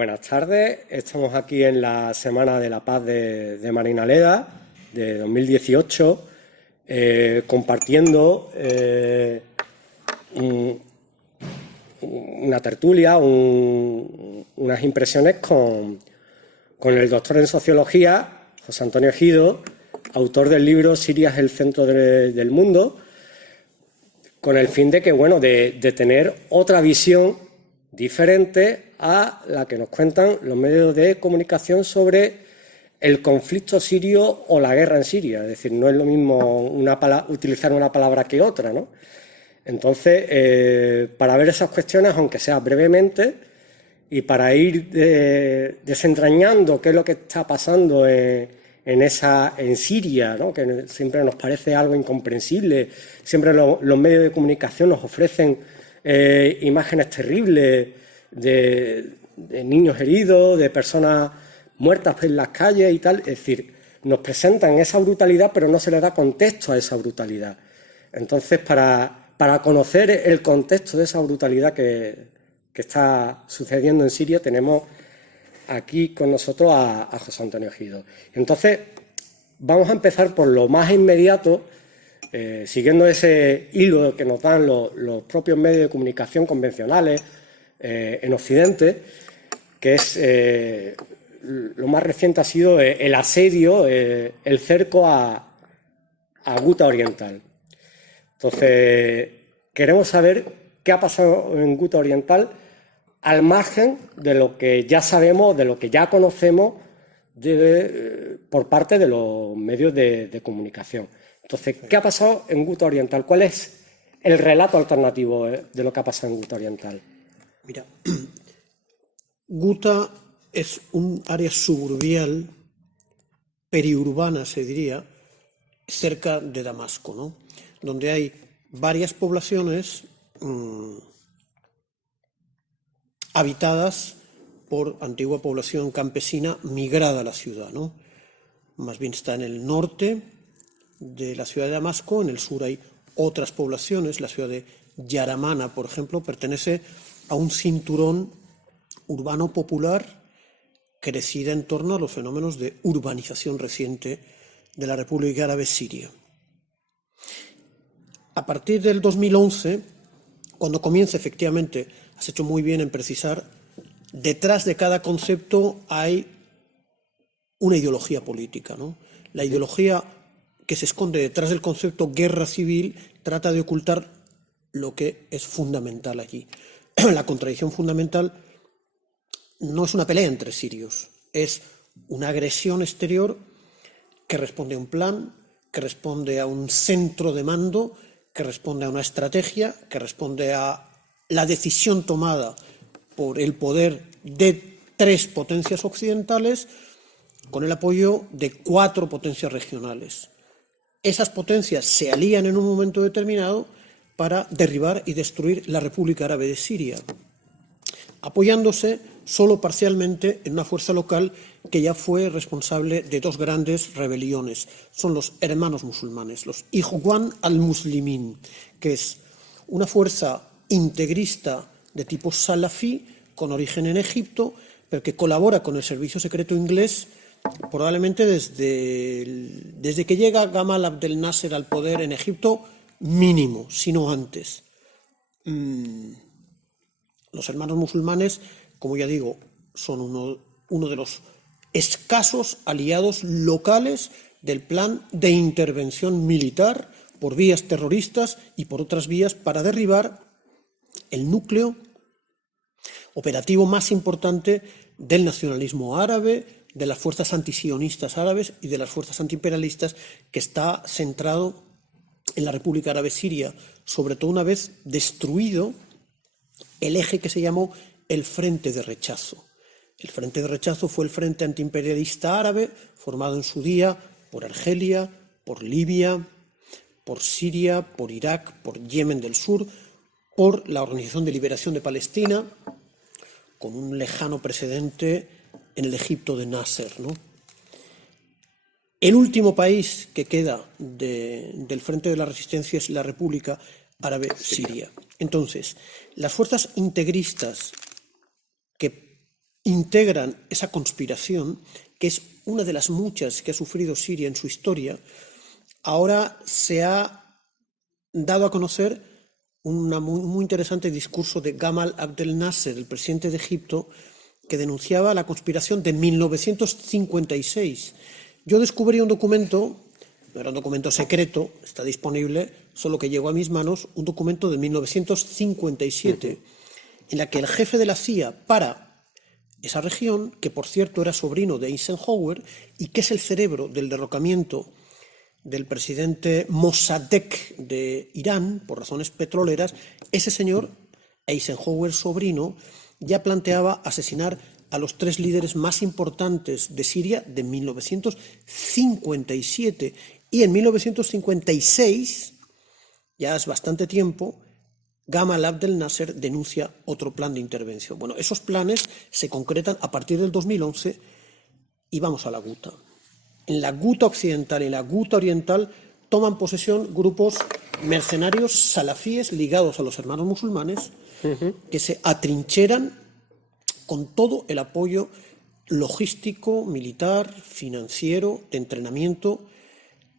Buenas tardes, estamos aquí en la Semana de la Paz de Marinaleda de 2018, compartiendo una tertulia, unas impresiones con el doctor en Sociología, José Antonio Ejido, autor del libro Siria es el centro del mundo, con el fin de que, de tener otra visión diferente a la que nos cuentan los medios de comunicación sobre el conflicto sirio o la guerra en Siria. Es decir, no es lo mismo utilizar una palabra que otra, ¿no? Entonces, para ver esas cuestiones, aunque sea brevemente, y para ir desentrañando qué es lo que está pasando en Siria, ¿no? Que siempre nos parece algo incomprensible. Siempre los medios de comunicación nos ofrecen imágenes terribles de niños heridos, de personas muertas en las calles y tal. Es decir, nos presentan esa brutalidad, pero no se le da contexto a esa brutalidad. Entonces, para conocer el contexto de esa brutalidad que está sucediendo en Siria, tenemos aquí con nosotros a José Antonio Ejido. Entonces, vamos a empezar por lo más inmediato, siguiendo ese hilo que nos dan los propios medios de comunicación convencionales en Occidente, que es lo más reciente ha sido el asedio, el cerco a Ghouta Oriental. Entonces, queremos saber qué ha pasado en Ghouta Oriental al margen de lo que ya sabemos, de lo que ya conocemos por parte de los medios de comunicación. Entonces, ¿qué ha pasado en Ghouta Oriental? ¿Cuál es el relato alternativo de lo que ha pasado en Ghouta Oriental? Mira, Ghouta es un área suburbial, periurbana se diría, cerca de Damasco, ¿no? Donde hay varias poblaciones habitadas por antigua población campesina migrada a la ciudad, ¿no? Más bien está en el norte de la ciudad de Damasco, en el sur hay otras poblaciones. La ciudad de Yaramana, por ejemplo, pertenece a un cinturón urbano popular crecida en torno a los fenómenos de urbanización reciente de la República Árabe Siria. A partir del 2011, cuando comienza efectivamente, has hecho muy bien en precisar, detrás de cada concepto hay una ideología política, ¿no? La ideología que se esconde detrás del concepto guerra civil trata de ocultar lo que es fundamental allí. La contradicción fundamental no es una pelea entre sirios, es una agresión exterior que responde a un plan, que responde a un centro de mando, que responde a una estrategia, que responde a la decisión tomada por el poder de 3 potencias occidentales con el apoyo de 4 potencias regionales. Esas potencias se alían en un momento determinado para derribar y destruir la República Árabe de Siria, apoyándose solo parcialmente en una fuerza local que ya fue responsable de 2 grandes rebeliones. Son los hermanos musulmanes, los Ikhwan al-Muslimin, que es una fuerza integrista de tipo salafí, con origen en Egipto, pero que colabora con el servicio secreto inglés probablemente desde que llega Gamal Abdel Nasser al poder en Egipto, mínimo, sino antes. Los hermanos musulmanes, como ya digo, son uno de los escasos aliados locales del plan de intervención militar por vías terroristas y por otras vías para derribar el núcleo operativo más importante del nacionalismo árabe, de las fuerzas antisionistas árabes y de las fuerzas antiimperialistas, que está centrado en la República Árabe Siria, sobre todo una vez destruido el eje que se llamó el Frente de Rechazo. El Frente de Rechazo fue el Frente Antiimperialista Árabe, formado en su día por Argelia, por Libia, por Siria, por Irak, por Yemen del Sur, por la Organización de Liberación de Palestina, con un lejano precedente en el Egipto de Nasser, ¿no? El último país que queda del Frente de la Resistencia es la República Árabe Siria. Entonces, las fuerzas integristas que integran esa conspiración, que es una de las muchas que ha sufrido Siria en su historia. Ahora se ha dado a conocer un muy interesante discurso de Gamal Abdel Nasser, el presidente de Egipto, que denunciaba la conspiración de 1956. Yo descubrí un documento, no era un documento secreto, está disponible, solo que llegó a mis manos, un documento de 1957, en la que el jefe de la CIA para esa región, que por cierto era sobrino de Eisenhower y que es el cerebro del derrocamiento del presidente Mossadegh de Irán por razones petroleras, ese señor, Eisenhower sobrino, ya planteaba asesinar a los 3 líderes más importantes de Siria de 1957. Y en 1956, ya es bastante tiempo, Gamal Abdel Nasser denuncia otro plan de intervención. Bueno, esos planes se concretan a partir del 2011 y vamos a la Guta. En la Guta occidental y en la Guta oriental toman posesión grupos mercenarios salafíes ligados a los hermanos musulmanes que se atrincheran con todo el apoyo logístico, militar, financiero, de entrenamiento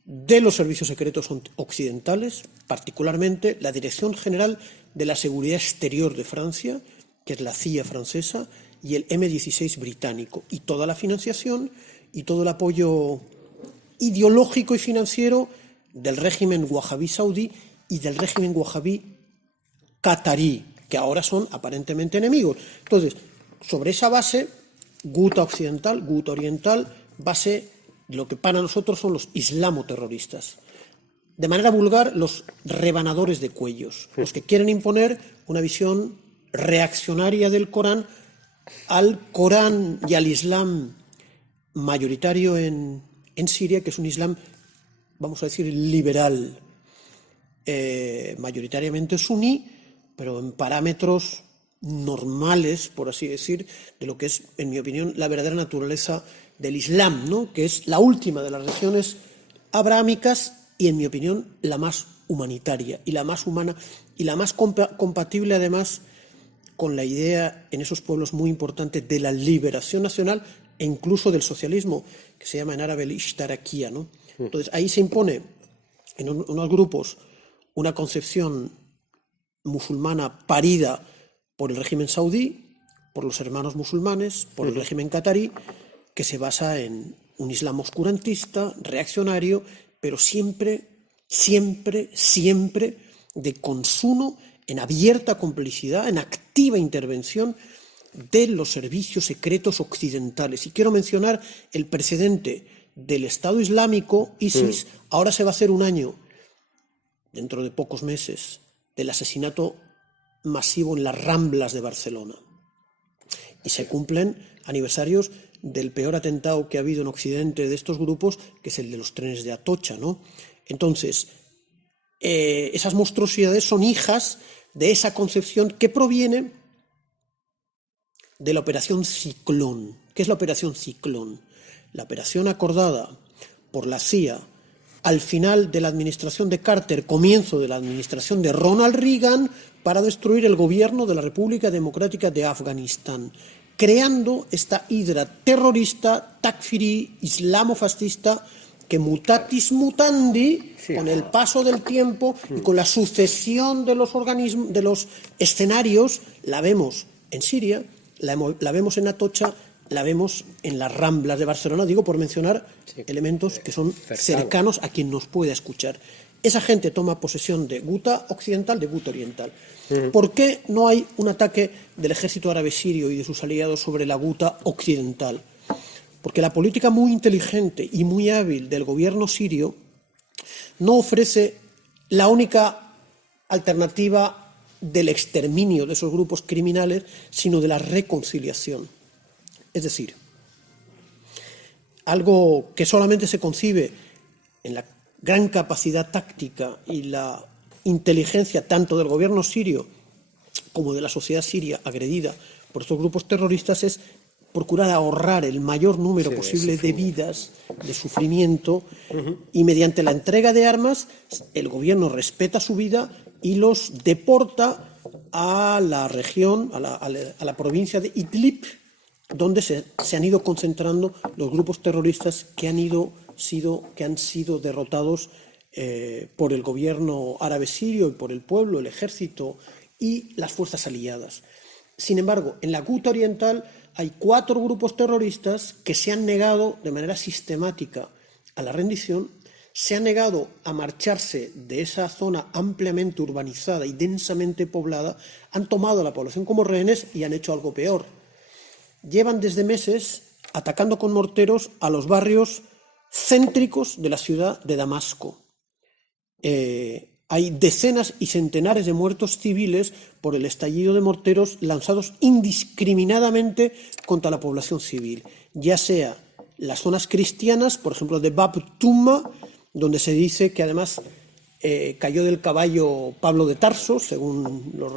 de los servicios secretos occidentales, particularmente la Dirección General de la Seguridad Exterior de Francia, que es la CIA francesa, y el M16 británico, y toda la financiación y todo el apoyo ideológico y financiero del régimen wahabí saudí y del régimen wahabí catarí, que ahora son aparentemente enemigos. Entonces, sobre esa base, Guta occidental, Guta oriental, base lo que para nosotros son los islamoterroristas. De manera vulgar, los rebanadores de cuellos, los que quieren imponer una visión reaccionaria del Corán al Corán y al Islam mayoritario en Siria, que es un Islam, vamos a decir, liberal, mayoritariamente suní, pero en parámetros normales, por así decir, de lo que es, en mi opinión, la verdadera naturaleza del Islam, ¿no? Que es la última de las religiones abrahámicas y, en mi opinión, la más humanitaria y la más humana y la más compatible, además, con la idea en esos pueblos muy importante de la liberación nacional e incluso del socialismo, que se llama en árabe el ishtarakia, ¿no? Entonces, ahí se impone en unos grupos una concepción musulmana parida por el régimen saudí, por los hermanos musulmanes, por el régimen catarí, que se basa en un islam oscurantista, reaccionario, pero siempre de consumo, en abierta complicidad, en activa intervención de los servicios secretos occidentales. Y quiero mencionar el precedente del Estado Islámico, ISIS. Ahora se va a hacer un año, dentro de pocos meses, del asesinato masivo en las Ramblas de Barcelona. Y se cumplen aniversarios del peor atentado que ha habido en Occidente de estos grupos, que es el de los trenes de Atocha, ¿no? Entonces, esas monstruosidades son hijas de esa concepción que proviene de la Operación Ciclón. ¿Qué es la Operación Ciclón? La operación acordada por la CIA al final de la administración de Carter, comienzo de la administración de Ronald Reagan, para destruir el gobierno de la República Democrática de Afganistán, creando esta hidra terrorista, takfiri, islamofascista, que mutatis mutandi, con el paso del tiempo y con la sucesión de los organismos, de los escenarios, la vemos en Siria, la vemos en Atocha, la vemos en las Ramblas de Barcelona, digo por mencionar elementos que son cercanos a quien nos pueda escuchar. Esa gente toma posesión de Guta occidental, de Guta oriental. ¿Por qué no hay un ataque del ejército árabe sirio y de sus aliados sobre la Guta occidental? Porque la política muy inteligente y muy hábil del gobierno sirio no ofrece la única alternativa del exterminio de esos grupos criminales, sino de la reconciliación. Es decir, algo que solamente se concibe en la gran capacidad táctica y la inteligencia tanto del gobierno sirio como de la sociedad siria agredida por estos grupos terroristas, es procurar ahorrar el mayor número posible de vidas, de sufrimiento, y mediante la entrega de armas el gobierno respeta su vida y los deporta a la región, a la provincia de Idlib, donde se han ido concentrando los grupos terroristas que han sido derrotados por el gobierno árabe sirio y por el pueblo, el ejército y las fuerzas aliadas. Sin embargo, en la Ghouta oriental hay 4 grupos terroristas que se han negado de manera sistemática a la rendición, se han negado a marcharse de esa zona ampliamente urbanizada y densamente poblada, han tomado a la población como rehenes y han hecho algo peor. Llevan desde meses atacando con morteros a los barrios céntricos de la ciudad de Damasco. Hay decenas y centenares de muertos civiles por el estallido de morteros lanzados indiscriminadamente contra la población civil, ya sea las zonas cristianas, por ejemplo de Bab Tumma, donde se dice que además cayó del caballo Pablo de Tarso, según los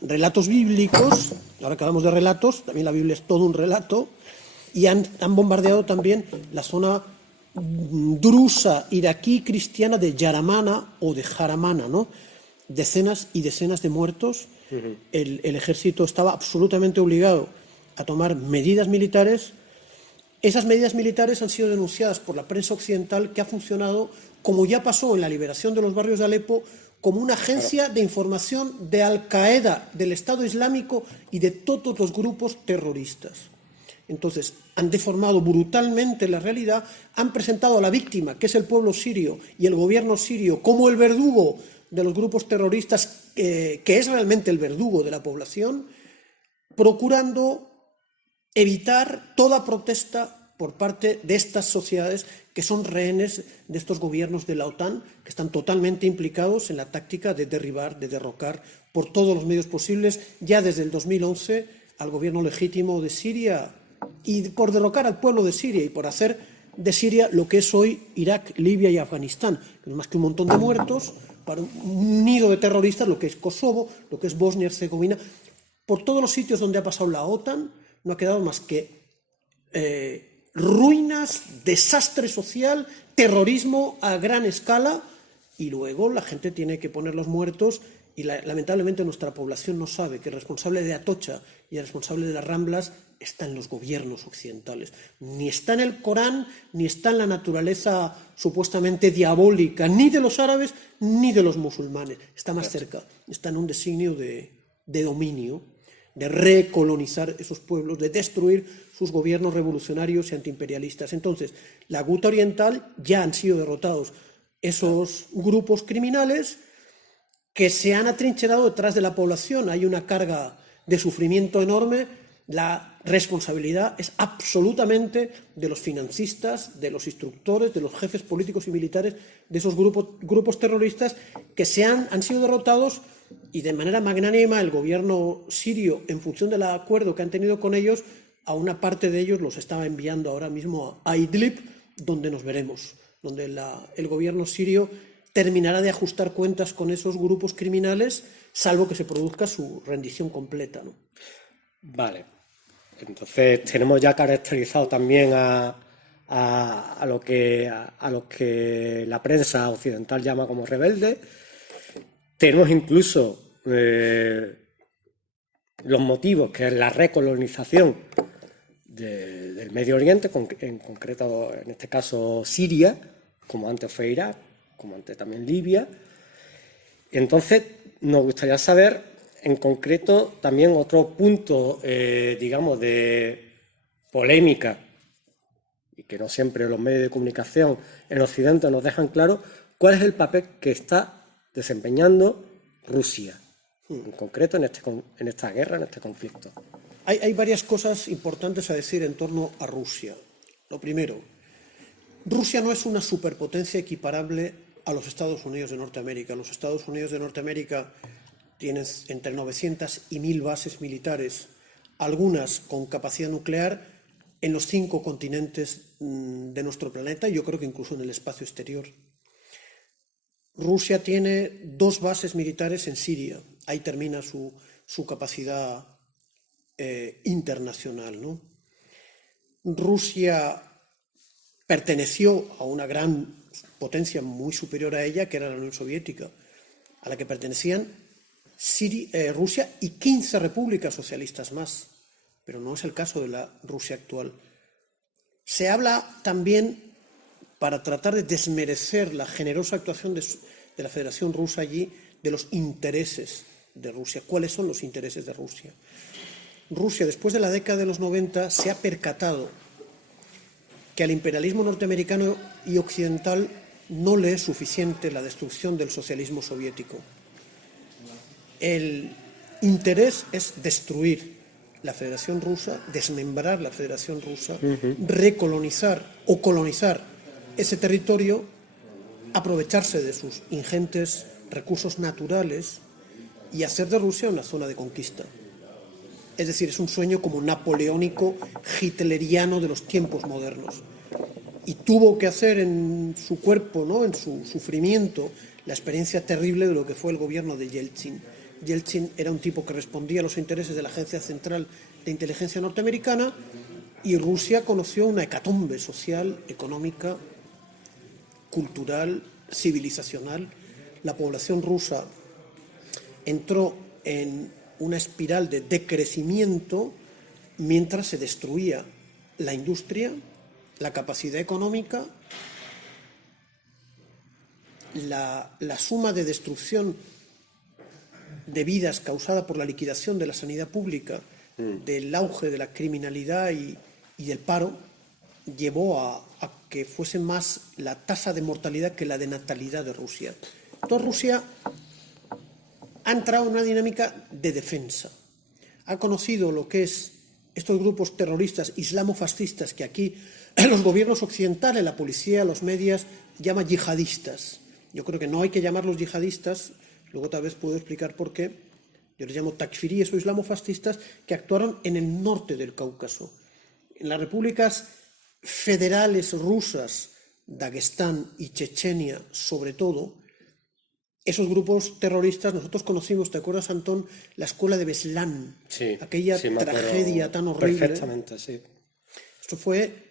relatos bíblicos. Ahora que hablamos de relatos, también la Biblia es todo un relato, y han bombardeado también la zona drusa iraquí cristiana de Yaramana o de Jaramana, ¿no? Decenas y decenas de muertos. El ejército estaba absolutamente obligado a tomar medidas militares. Esas medidas militares han sido denunciadas por la prensa occidental, que ha funcionado, como ya pasó en la liberación de los barrios de Alepo, como una agencia de información de Al-Qaeda, del Estado Islámico y de todos los grupos terroristas. Entonces, han deformado brutalmente la realidad, han presentado a la víctima, que es el pueblo sirio y el gobierno sirio, como el verdugo de los grupos terroristas, que es realmente el verdugo de la población, procurando evitar toda protesta por parte de estas sociedades que son rehenes de estos gobiernos de la OTAN, que están totalmente implicados en la táctica de derribar, de derrocar por todos los medios posibles, ya desde el 2011, al gobierno legítimo de Siria, y por derrocar al pueblo de Siria y por hacer de Siria lo que es hoy Irak, Libia y Afganistán, que no es más que un montón de muertos para un nido de terroristas, lo que es Kosovo, lo que es Bosnia y Herzegovina. Por todos los sitios donde ha pasado la OTAN no ha quedado más que ruinas, desastre social, terrorismo a gran escala, y luego la gente tiene que poner los muertos. Y lamentablemente nuestra población no sabe que el responsable de Atocha y el responsable de las Ramblas está en los gobiernos occidentales. Ni está en el Corán, ni está en la naturaleza supuestamente diabólica, ni de los árabes, ni de los musulmanes. Está más cerca, está en un designio de dominio, de recolonizar esos pueblos, de destruir sus gobiernos revolucionarios y antiimperialistas. Entonces, la Ghouta oriental ya han sido derrotados esos grupos criminales que se han atrincherado detrás de la población. Hay una carga de sufrimiento enorme. La responsabilidad es absolutamente de los financistas, de los instructores, de los jefes políticos y militares de esos grupos terroristas que han sido derrotados, y de manera magnánima el gobierno sirio, en función del acuerdo que han tenido con ellos, a una parte de ellos los estaba enviando ahora mismo a Idlib, donde nos veremos, donde el gobierno sirio terminará de ajustar cuentas con esos grupos criminales, salvo que se produzca su rendición completa, ¿no? Vale. Entonces tenemos ya caracterizado también a los que la prensa occidental llama como rebeldes. Tenemos incluso los motivos, que es la recolonización del Medio Oriente, en concreto en este caso Siria, como antes fue Irak, como antes también Libia. Entonces nos gustaría saber en concreto también otro punto, digamos, de polémica, y que no siempre los medios de comunicación en Occidente nos dejan claro, cuál es el papel que está desempeñando Rusia, en concreto en esta guerra, en este conflicto. Hay varias cosas importantes a decir en torno a Rusia. Lo primero, Rusia no es una superpotencia equiparable a los Estados Unidos de Norteamérica. Los Estados Unidos de Norteamérica tienen entre 900 y 1000 bases militares, algunas con capacidad nuclear, en los 5 continentes de nuestro planeta, y yo creo que incluso en el espacio exterior. Rusia tiene 2 bases militares en Siria. Ahí termina su capacidad internacional, ¿no? Rusia perteneció a una gran potencia muy superior a ella, que era la Unión Soviética, a la que pertenecían Rusia y 15 repúblicas socialistas más. pero no es el caso de la Rusia actual. Se habla también, para tratar de desmerecer la generosa actuación de la Federación Rusa allí, de los intereses de Rusia. ¿Cuáles son los intereses de Rusia? Rusia, después de la década de los 90, se ha percatado que al imperialismo norteamericano y occidental no le es suficiente la destrucción del socialismo soviético. El interés es destruir la Federación Rusa, desmembrar la Federación Rusa, recolonizar o colonizar ese territorio, aprovecharse de sus ingentes recursos naturales y hacer de Rusia una zona de conquista. Es decir, es un sueño como napoleónico, hitleriano de los tiempos modernos. Y tuvo que hacer en su cuerpo, ¿no?, en su sufrimiento, la experiencia terrible de lo que fue el gobierno de Yeltsin. Yeltsin era un tipo que respondía a los intereses de la Agencia Central de Inteligencia norteamericana, y Rusia conoció una hecatombe social, económica, cultural, civilizacional. La población rusa entró en una espiral de decrecimiento mientras se destruía la industria, la capacidad económica, la suma de destrucción de vidas causada por la liquidación de la sanidad pública, del auge de la criminalidad y del paro, llevó a que fuese más la tasa de mortalidad que la de natalidad de Rusia. Entonces Rusia ha entrado en una dinámica de defensa. Ha conocido lo que es estos grupos terroristas islamofascistas que aquí los gobiernos occidentales, la policía, los medios llaman yihadistas. Yo creo que no hay que llamarlos yihadistas, luego tal vez puedo explicar por qué. Yo les llamo takfiríes o islamofascistas, que actuaron en el norte del Cáucaso. En las repúblicas federales rusas, Dagestán y Chechenia sobre todo, esos grupos terroristas, nosotros conocimos, ¿te acuerdas, Antón?, la escuela de Beslan, sí, aquella tragedia tan horrible. Perfectamente, sí. Esto fue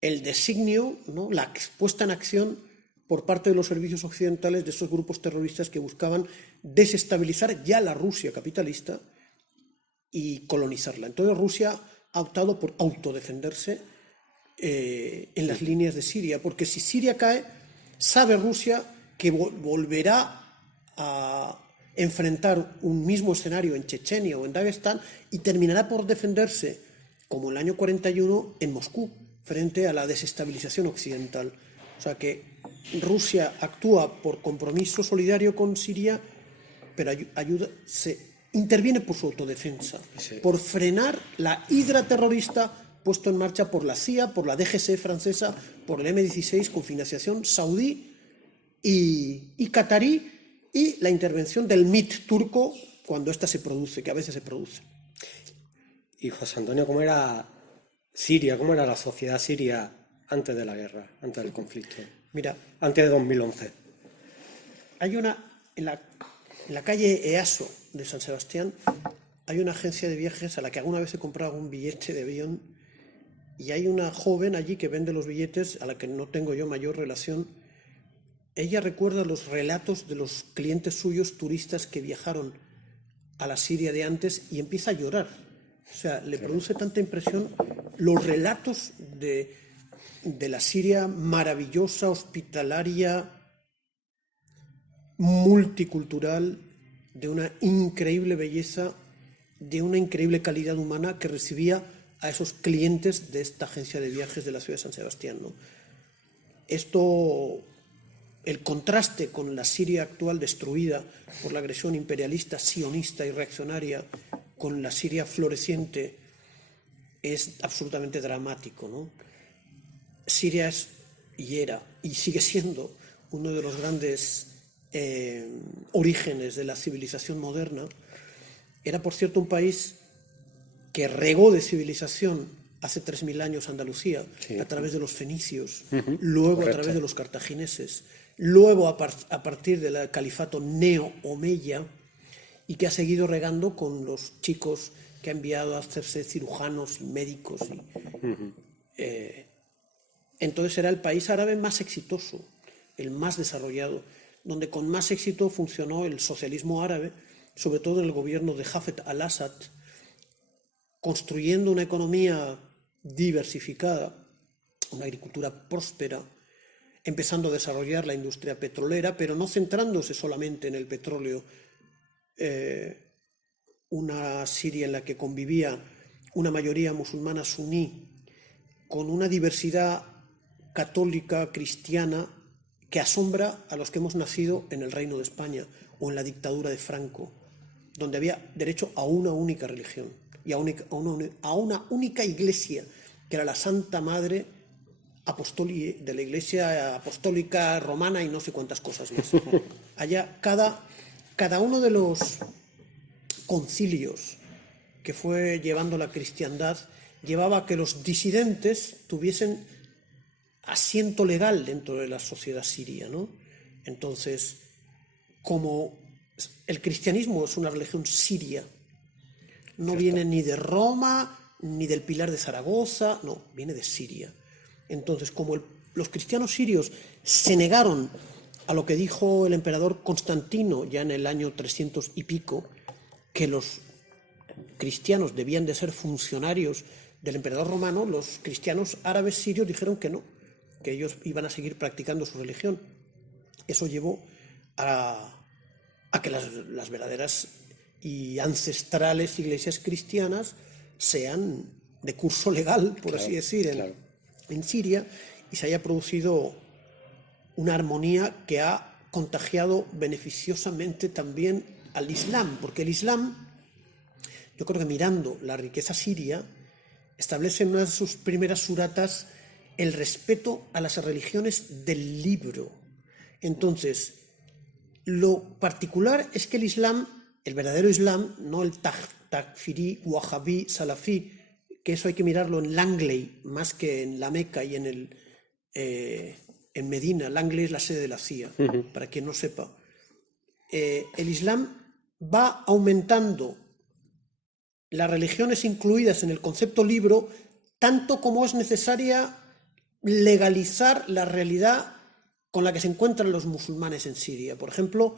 el designio, ¿no?, la puesta en acción por parte de los servicios occidentales de esos grupos terroristas que buscaban desestabilizar ya la Rusia capitalista y colonizarla. Entonces Rusia ha optado por autodefenderse en las líneas de Siria, porque si Siria cae, sabe Rusia que volverá a enfrentar un mismo escenario en Chechenia o en Dagestán y terminará por defenderse, como el año 41, en Moscú, frente a la desestabilización occidental. O sea que Rusia actúa por compromiso solidario con Siria, pero interviene por su autodefensa, sí, por frenar la hidra terrorista puesto en marcha por la CIA, por la DGC francesa, por el M16 con financiación saudí y catarí, y la intervención del MIT turco cuando ésta se produce, que a veces se produce. Y José Antonio, ¿cómo era Siria, cómo era la sociedad siria antes de la guerra, antes del conflicto? Mira, antes de 2011. Hay en la calle Easo de San Sebastián, hay una agencia de viajes a la que alguna vez he comprado un billete de avión, y hay una joven allí que vende los billetes a la que no tengo yo mayor relación. Ella recuerda los relatos de los clientes suyos turistas que viajaron a la Siria de antes y empieza a llorar. O sea, le produce tanta impresión los relatos de la Siria maravillosa, hospitalaria, multicultural, de una increíble belleza, de una increíble calidad humana que recibía a esos clientes de esta agencia de viajes de la ciudad de San Sebastián, ¿no? Esto, el contraste con la Siria actual destruida por la agresión imperialista, sionista y reaccionaria, con la Siria floreciente, es absolutamente dramático, ¿no? Siria es y era y sigue siendo uno de los grandes orígenes de la civilización moderna. Era, por cierto, un país que regó de civilización hace 3000 años Andalucía, sí, a través de los fenicios, luego correcto, a través de los cartagineses, luego a partir del califato neo-omeya, y que ha seguido regando con los chicos que ha enviado a hacerse cirujanos y médicos. Entonces era el país árabe más exitoso, el más desarrollado, donde con más éxito funcionó el socialismo árabe, sobre todo en el gobierno de Hafez al-Assad, construyendo una economía diversificada, una agricultura próspera, empezando a desarrollar la industria petrolera, pero no centrándose solamente en el petróleo. Una Siria en la que convivía una mayoría musulmana suní, con una diversidad católica, cristiana, que asombra a los que hemos nacido en el Reino de España o en la dictadura de Franco, donde había derecho a una única religión y a una única iglesia, que era la Santa Madre de la Iglesia Apostólica Romana y no sé cuántas cosas más. Allá cada uno de los concilios que fue llevando la cristiandad llevaba a que los disidentes tuviesen asiento legal dentro de la sociedad siria, ¿no? Entonces, como el cristianismo es una religión siria, no viene ni de Roma ni del Pilar de Zaragoza, no, viene de Siria. Entonces, como los cristianos sirios se negaron a lo que dijo el emperador Constantino ya en el año 300 y pico, que los cristianos debían de ser funcionarios del emperador romano, los cristianos árabes sirios dijeron que no, que ellos iban a seguir practicando su religión. Eso llevó a que las verdaderas y ancestrales iglesias cristianas sean de curso legal, por así decir, en Siria, y se haya producido una armonía que ha contagiado beneficiosamente también al Islam, porque el Islam, yo creo que mirando la riqueza siria, establece en una de sus primeras suratas el respeto a las religiones del libro. Entonces, lo particular es que el Islam, el verdadero Islam, no el takfirí, wahhabí, salafí, que eso hay que mirarlo en Langley más que en la Meca y en Medina. Langley es la sede de la CIA, para quien no sepa. El Islam va aumentando las religiones incluidas en el concepto libro, tanto como es necesaria legalizar la realidad con la que se encuentran los musulmanes en Siria. Por ejemplo,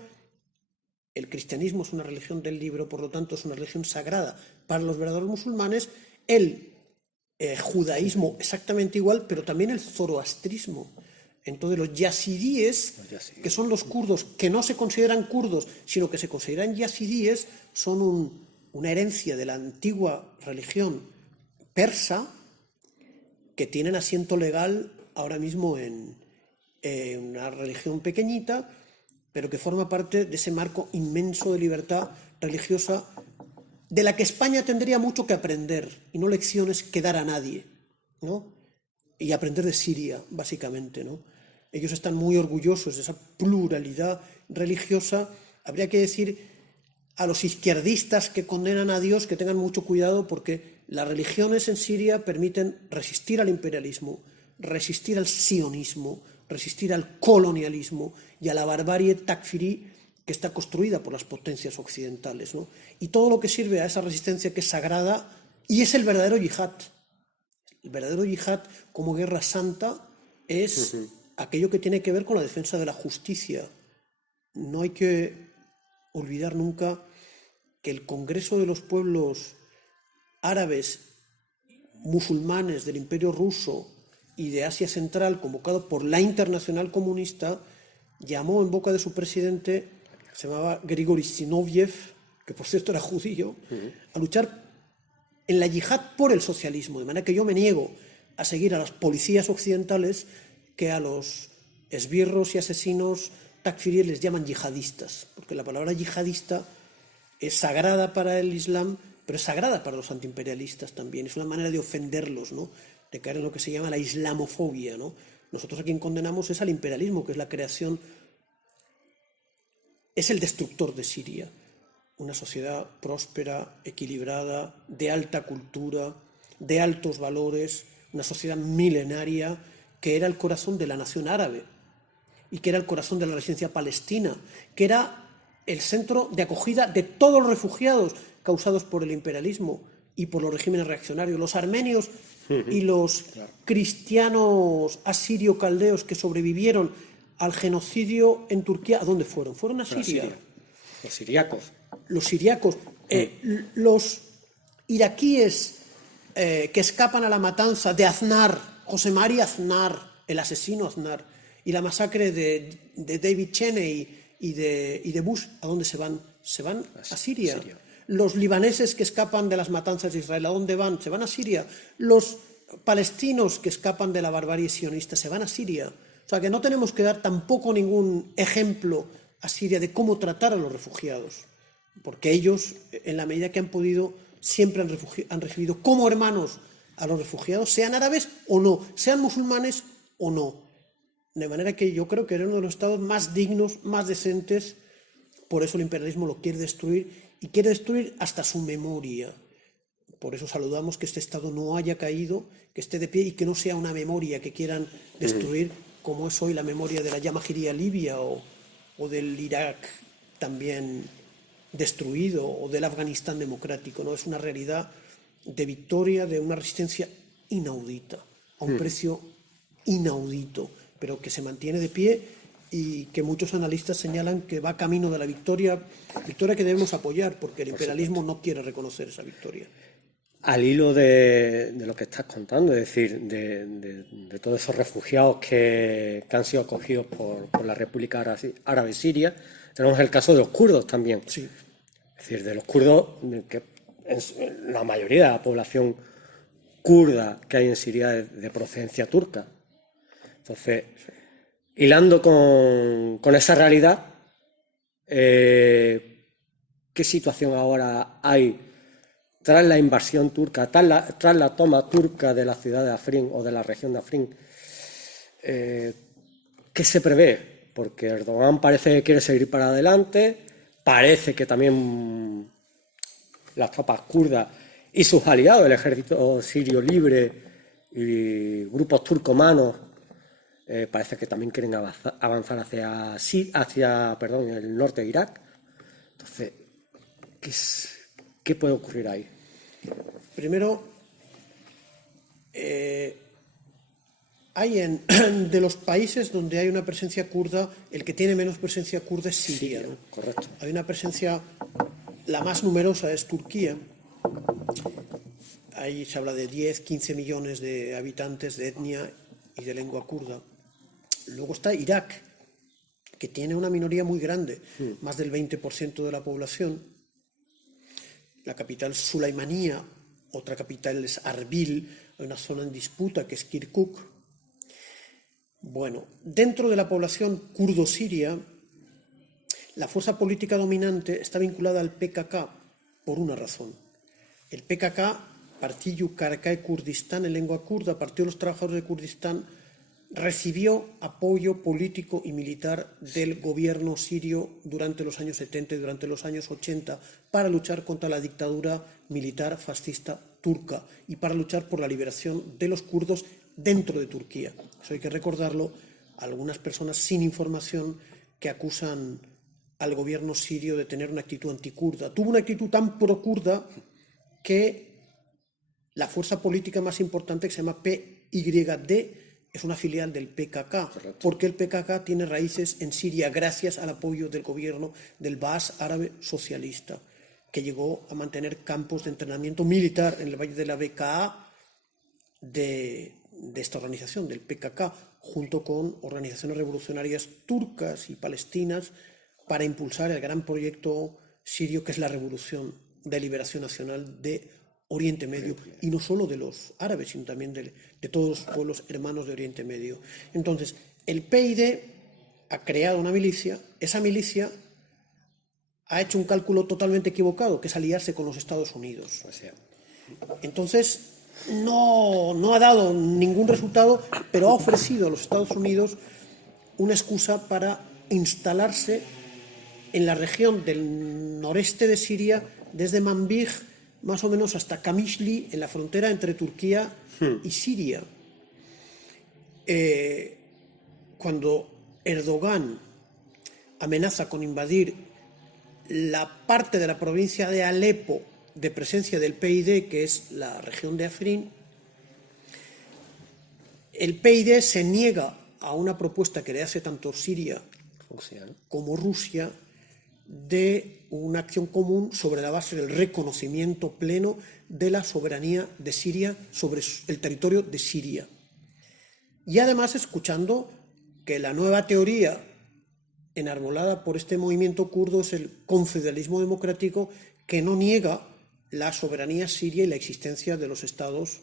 el cristianismo es una religión del libro, por lo tanto es una religión sagrada para los verdaderos musulmanes, el judaísmo exactamente igual, pero también el zoroastrismo. Entonces los yazidíes, que son los kurdos, que no se consideran kurdos, sino que se consideran yazidíes, son una herencia de la antigua religión persa, que tienen asiento legal ahora mismo en una religión pequeñita, pero que forma parte de ese marco inmenso de libertad religiosa de la que España tendría mucho que aprender, y no lecciones que dar a nadie, ¿no? Y aprender de Siria, básicamente, ¿no? Ellos están muy orgullosos de esa pluralidad religiosa. Habría que decir a los izquierdistas que condenan a Dios que tengan mucho cuidado, porque las religiones en Siria permiten resistir al imperialismo, resistir al sionismo, resistir al colonialismo y a la barbarie takfirí que está construida por las potencias occidentales, ¿no? Y todo lo que sirve a esa resistencia que es sagrada, y es el verdadero yihad. El verdadero yihad como guerra santa es aquello que tiene que ver con la defensa de la justicia. No hay que olvidar nunca que el Congreso de los Pueblos Árabes Musulmanes del Imperio Ruso y de Asia Central, convocado por la Internacional Comunista, llamó en boca de su presidente, se llamaba Grigori Zinoviev, que por cierto era judío, a luchar en la yihad por el socialismo, de manera que yo me niego a seguir a las policías occidentales que a los esbirros y asesinos takfiríes les llaman yihadistas, porque la palabra yihadista es sagrada para el Islam, pero es sagrada para los antiimperialistas también. Es una manera de ofenderlos, ¿no? De caer en lo que se llama la islamofobia, ¿no? Nosotros a quien condenamos es al imperialismo, que es la creación, es el destructor de Siria. Una sociedad próspera, equilibrada, de alta cultura, de altos valores, una sociedad milenaria que era el corazón de la nación árabe y que era el corazón de la resistencia palestina, que era el centro de acogida de todos los refugiados causados por el imperialismo y por los regímenes reaccionarios. Los armenios y los cristianos asirio-caldeos que sobrevivieron al genocidio en Turquía, ¿a dónde fueron? Fueron a Siria. Los siriacos. Los siriacos. Los iraquíes que escapan a la matanza de Aznar, José María Aznar, el asesino Aznar, y la masacre de David Cheney y de Bush, ¿a dónde se van? Se van a Siria. Los libaneses que escapan de las matanzas de Israel, ¿a dónde van? Se van a Siria. Los palestinos que escapan de la barbarie sionista se van a Siria. O sea que no tenemos que dar tampoco ningún ejemplo a Siria de cómo tratar a los refugiados, porque ellos, en la medida que han podido, siempre han recibido como hermanos a los refugiados, sean árabes o no, sean musulmanes o no. De manera que yo creo que era uno de los estados más dignos, más decentes. Por eso el imperialismo lo quiere destruir, y quiere destruir hasta su memoria. Por eso saludamos que este estado no haya caído, que esté de pie y que no sea una memoria que quieran destruir, como es hoy la memoria de la Yamahiría libia o del Irak también destruido, o del Afganistán democrático, ¿no? Es una realidad de victoria, de una resistencia inaudita, a un precio inaudito, pero que se mantiene de pie y que muchos analistas señalan que va camino de la victoria que debemos apoyar, porque el imperialismo no quiere reconocer esa victoria. Al hilo de lo que estás contando, es decir, de todos esos refugiados que han sido acogidos por la República Árabe Siria, tenemos el caso de los kurdos también. Sí. Es decir, de los kurdos, que la mayoría de la población kurda que hay en Siria es de procedencia turca. Entonces, hilando con esa realidad, ¿qué situación ahora hay tras la invasión turca, tras la toma turca de la ciudad de Afrin o de la región de Afrin? ¿Qué se prevé? Porque Erdogan parece que quiere seguir para adelante, parece que también las tropas kurdas y sus aliados, el ejército sirio libre y grupos turcomanos, parece que también quieren avanzar hacia el norte de Irak. Entonces, ¿qué puede ocurrir ahí? Primero, hay de los países donde hay una presencia kurda, el que tiene menos presencia kurda es Siria, ¿no? Correcto. Hay una presencia, la más numerosa es Turquía. Ahí se habla de 10, 15 millones de habitantes de etnia y de lengua kurda. Luego está Irak, que tiene una minoría muy grande, más del 20% de la población. La capital Sulaymanía, otra capital es Arbil, hay una zona en disputa que es Kirkuk. Bueno, dentro de la población kurdo-siria, la fuerza política dominante está vinculada al PKK por una razón. El PKK, Partido Karakai Kurdistán en lengua kurda, Partido de los Trabajadores de Kurdistán, recibió apoyo político y militar del gobierno sirio durante los años 70 y durante los años 80 para luchar contra la dictadura militar fascista turca y para luchar por la liberación de los kurdos dentro de Turquía. Eso hay que recordarlo. Algunas personas sin información que acusan al gobierno sirio de tener una actitud antikurda. Tuvo una actitud tan pro-kurda que la fuerza política más importante, que se llama PYD, es una filial del PKK. Correcto. Porque el PKK tiene raíces en Siria gracias al apoyo del gobierno del Baas árabe socialista, que llegó a mantener campos de entrenamiento militar en el Valle de la Bekaa de esta organización, del PKK, junto con organizaciones revolucionarias turcas y palestinas, para impulsar el gran proyecto sirio que es la Revolución de Liberación Nacional de Oriente Medio, y no solo de los árabes, sino también de todos los pueblos hermanos de Oriente Medio. Entonces, el PYD ha creado una milicia, esa milicia ha hecho un cálculo totalmente equivocado, que es aliarse con los Estados Unidos. Entonces, no ha dado ningún resultado, pero ha ofrecido a los Estados Unidos una excusa para instalarse en la región del noreste de Siria, desde Manbij más o menos hasta Kamishli, en la frontera entre Turquía y Siria. Cuando Erdogan amenaza con invadir la parte de la provincia de Alepo de presencia del PYD, que es la región de Afrin, el PYD se niega a una propuesta que le hace tanto Siria como Rusia, de una acción común sobre la base del reconocimiento pleno de la soberanía de Siria sobre el territorio de Siria. Y además escuchando que la nueva teoría enarbolada por este movimiento kurdo es el confederalismo democrático, que no niega la soberanía siria y la existencia de los estados,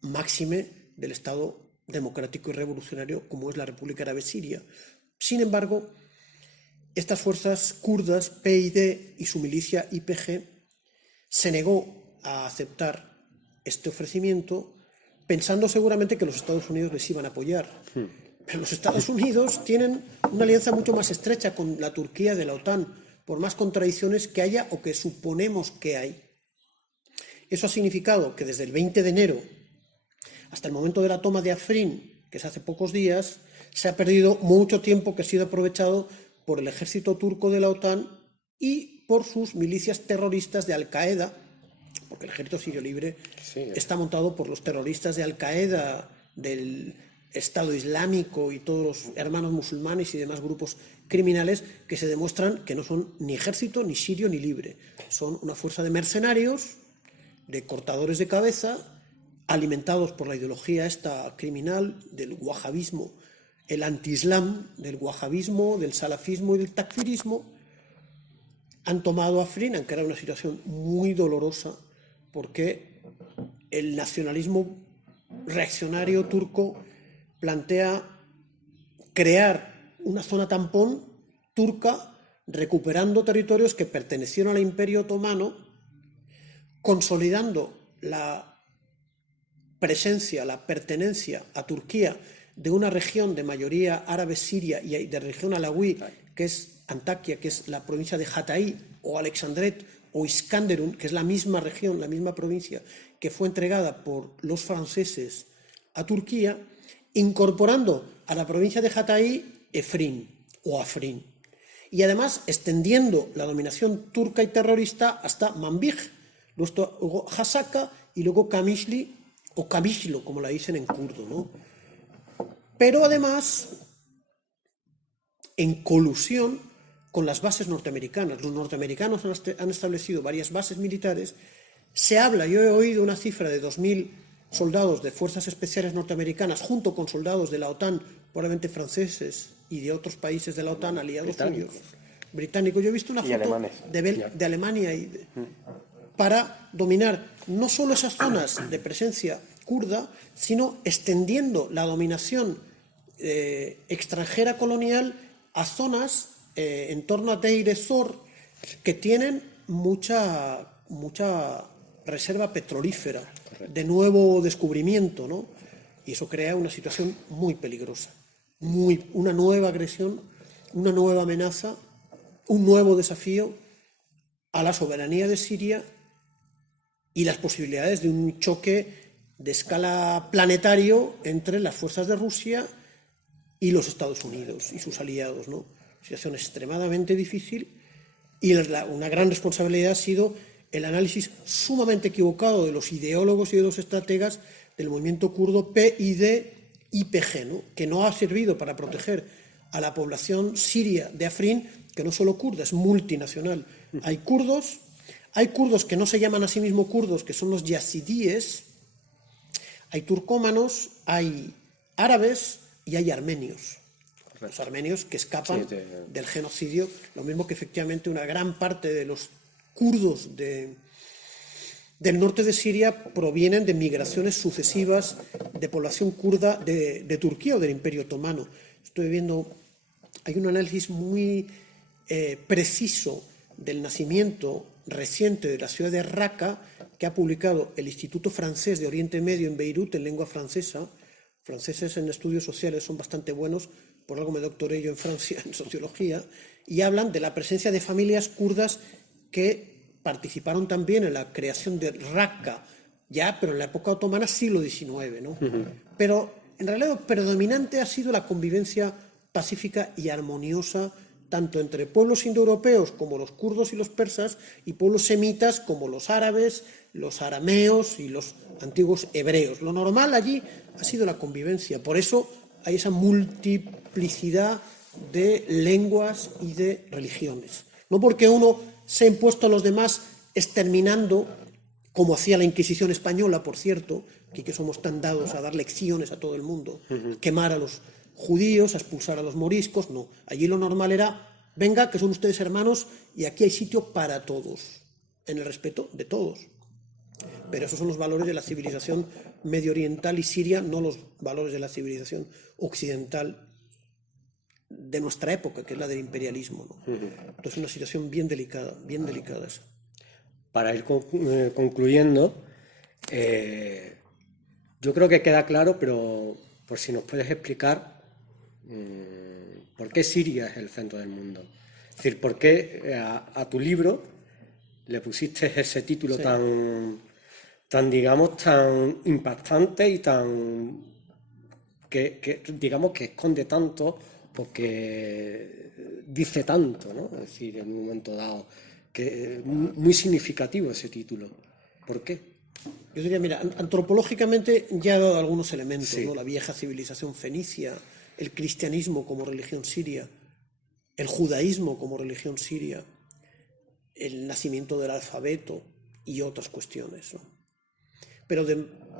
máxime del Estado democrático y revolucionario como es la República Árabe Siria. Sin embargo, estas fuerzas kurdas, PYD y su milicia YPG, se negó a aceptar este ofrecimiento, pensando seguramente que los Estados Unidos les iban a apoyar. Pero los Estados Unidos tienen una alianza mucho más estrecha con la Turquía de la OTAN, por más contradicciones que haya o que suponemos que hay. Eso ha significado que desde el 20 de enero hasta el momento de la toma de Afrin, que es hace pocos días, se ha perdido mucho tiempo que ha sido aprovechado por el ejército turco de la OTAN y por sus milicias terroristas de Al-Qaeda, porque el ejército sirio libre está montado por los terroristas de Al-Qaeda, del Estado Islámico y todos los hermanos musulmanes y demás grupos criminales que se demuestran que no son ni ejército, ni sirio, ni libre. Son una fuerza de mercenarios, de cortadores de cabeza, alimentados por la ideología esta criminal del wahabismo, el anti-islam, del wahabismo, del salafismo y del takfirismo. Han tomado Afrin, han creado una situación muy dolorosa porque el nacionalismo reaccionario turco plantea crear una zona tampón turca recuperando territorios que pertenecieron al Imperio Otomano, consolidando la presencia, la pertenencia a Turquía de una región de mayoría árabe siria y de región alawí, que es Antakya, que es la provincia de Hatay, o Alexandret, o Iskanderun, que es la misma región, la misma provincia, que fue entregada por los franceses a Turquía, incorporando a la provincia de Hatay Efrin o Afrin, y además extendiendo la dominación turca y terrorista hasta Manbij, luego Hasaka y luego Kamishli, o Kamishlo, como la dicen en kurdo, ¿no? Pero además, en colusión con las bases norteamericanas. Los norteamericanos han establecido varias bases militares. Se habla, yo he oído una cifra de 2.000 soldados de fuerzas especiales norteamericanas, junto con soldados de la OTAN, probablemente franceses y de otros países de la OTAN, aliados suyos. Británicos. Yo he visto una foto de Alemania para dominar no solo esas zonas de presencia kurda, sino extendiendo la dominación extranjera colonial a zonas en torno a Deir ez-Zor, que tienen mucha reserva petrolífera, de nuevo descubrimiento, ¿no? Y eso crea una situación muy peligrosa, una nueva agresión, una nueva amenaza, un nuevo desafío a la soberanía de Siria y las posibilidades de un choque de escala planetario entre las fuerzas de Rusia y los Estados Unidos y sus aliados, ¿no? Situación extremadamente difícil, y una gran responsabilidad ha sido el análisis sumamente equivocado de los ideólogos y de los estrategas del movimiento kurdo PYD-YPG, ¿no? Que no ha servido para proteger a la población siria de Afrin, que no solo kurda, es multinacional. Hay kurdos que no se llaman a sí mismos kurdos, que son los yazidíes, hay turcómanos, hay árabes y hay armenios. Los armenios que escapan del genocidio, lo mismo que efectivamente una gran parte de los kurdos del norte de Siria provienen de migraciones sucesivas de población kurda de Turquía o del Imperio Otomano. Estoy viendo, hay un análisis muy preciso del nacimiento reciente de la ciudad de Raqqa que ha publicado el Instituto Francés de Oriente Medio en Beirut en lengua francesa. Franceses en estudios sociales son bastante buenos, por algo me doctoré yo en Francia en sociología, y hablan de la presencia de familias kurdas que participaron también en la creación de Raqqa, pero en la época otomana, siglo XIX, ¿no? Pero en realidad lo predominante ha sido la convivencia pacífica y armoniosa tanto entre pueblos indoeuropeos como los kurdos y los persas y pueblos semitas como los árabes, los arameos y los antiguos hebreos. Lo normal allí ha sido la convivencia, por eso hay esa multiplicidad de lenguas y de religiones. No porque uno se ha impuesto a los demás exterminando, como hacía la Inquisición española, por cierto, que somos tan dados a dar lecciones a todo el mundo, quemar a los judíos, a expulsar a los moriscos. No, allí lo normal era, venga, que son ustedes hermanos y aquí hay sitio para todos, en el respeto de todos. Pero esos son los valores de la civilización medio oriental y siria, no los valores de la civilización occidental de nuestra época, que es la del imperialismo, ¿no? Entonces es una situación bien delicada esa. Para ir concluyendo, yo creo que queda claro, pero por si nos puedes explicar por qué Siria es el centro del mundo. Es decir, por qué a tu libro le pusiste ese título Sí. tan, digamos, tan impactante y tan que digamos que esconde tanto porque dice tanto, ¿no? Es decir, en un momento dado, que es muy significativo ese título. ¿Por qué? Yo diría, mira, antropológicamente ya he dado algunos elementos, Sí. ¿no? La vieja civilización fenicia, el cristianismo como religión siria, el judaísmo como religión siria, el nacimiento del alfabeto y otras cuestiones, ¿no? Pero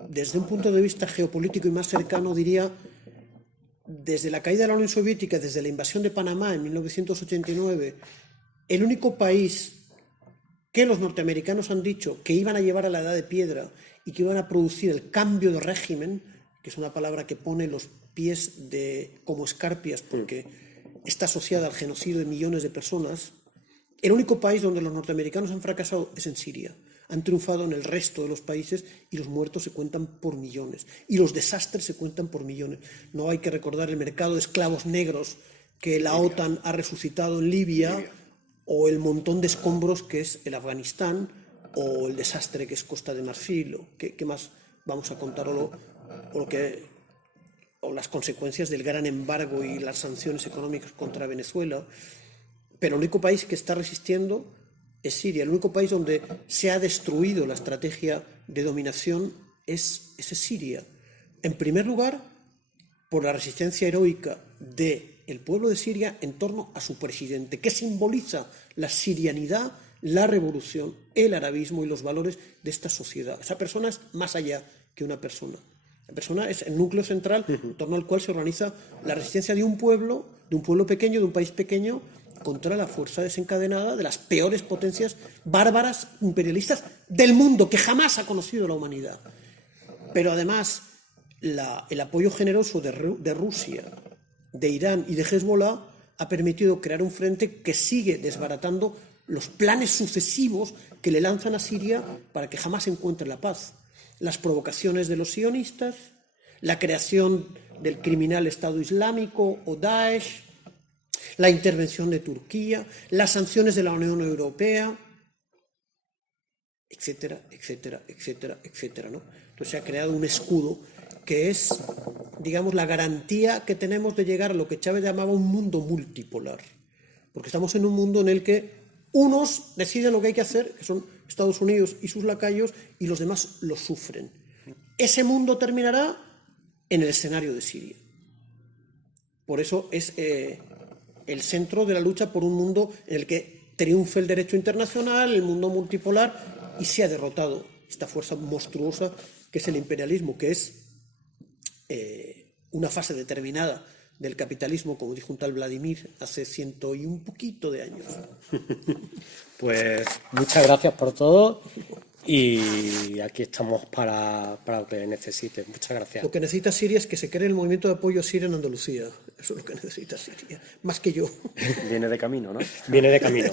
desde un punto de vista geopolítico y más cercano, diría, desde la caída de la Unión Soviética, desde la invasión de Panamá en 1989, el único país que los norteamericanos han dicho que iban a llevar a la edad de piedra y que iban a producir el cambio de régimen, que es una palabra que pone los pies como escarpias porque está asociada al genocidio de millones de personas, el único país donde los norteamericanos han fracasado es en Siria. Han triunfado en el resto de los países y los muertos se cuentan por millones. Y los desastres se cuentan por millones. No hay que recordar el mercado de esclavos negros que la OTAN ha resucitado en Libia, o el montón de escombros que es el Afganistán, o el desastre que es Costa de Marfil, o qué más vamos a contar, o las consecuencias del gran embargo y las sanciones económicas contra Venezuela. Pero el único país que está resistiendo es Siria. El único país donde se ha destruido la estrategia de dominación es Siria. En primer lugar, por la resistencia heroica del pueblo de Siria en torno a su presidente, que simboliza la sirianidad, la revolución, el arabismo y los valores de esta sociedad. Esa persona es más allá que una persona. La persona es el núcleo central en torno al cual se organiza la resistencia de un pueblo pequeño, de un país pequeño, contra la fuerza desencadenada de las peores potencias bárbaras imperialistas del mundo que jamás ha conocido la humanidad. Pero además, el apoyo generoso de Rusia, de Irán y de Hezbollah ha permitido crear un frente que sigue desbaratando los planes sucesivos que le lanzan a Siria para que jamás encuentre la paz. Las provocaciones de los sionistas, la creación del criminal Estado Islámico o Daesh, la intervención de Turquía, las sanciones de la Unión Europea, etcétera, etcétera, etcétera, etcétera, ¿no? Entonces se ha creado un escudo que es, digamos, la garantía que tenemos de llegar a lo que Chávez llamaba un mundo multipolar. Porque estamos en un mundo en el que unos deciden lo que hay que hacer, que son Estados Unidos y sus lacayos, y los demás lo sufren. Ese mundo terminará en el escenario de Siria. Por eso es el centro de la lucha por un mundo en el que triunfe el derecho internacional, el mundo multipolar, y se ha derrotado esta fuerza monstruosa que es el imperialismo, que es una fase determinada del capitalismo, como dijo un tal Vladimir hace 100 y un poquito de años. Pues muchas gracias por todo y aquí estamos para lo que necesites. Muchas gracias. Lo que necesita Siria es que se cree el movimiento de apoyo a Siria en Andalucía. Eso es lo que necesita Siria, más que yo. Viene de camino, ¿no? Viene de camino.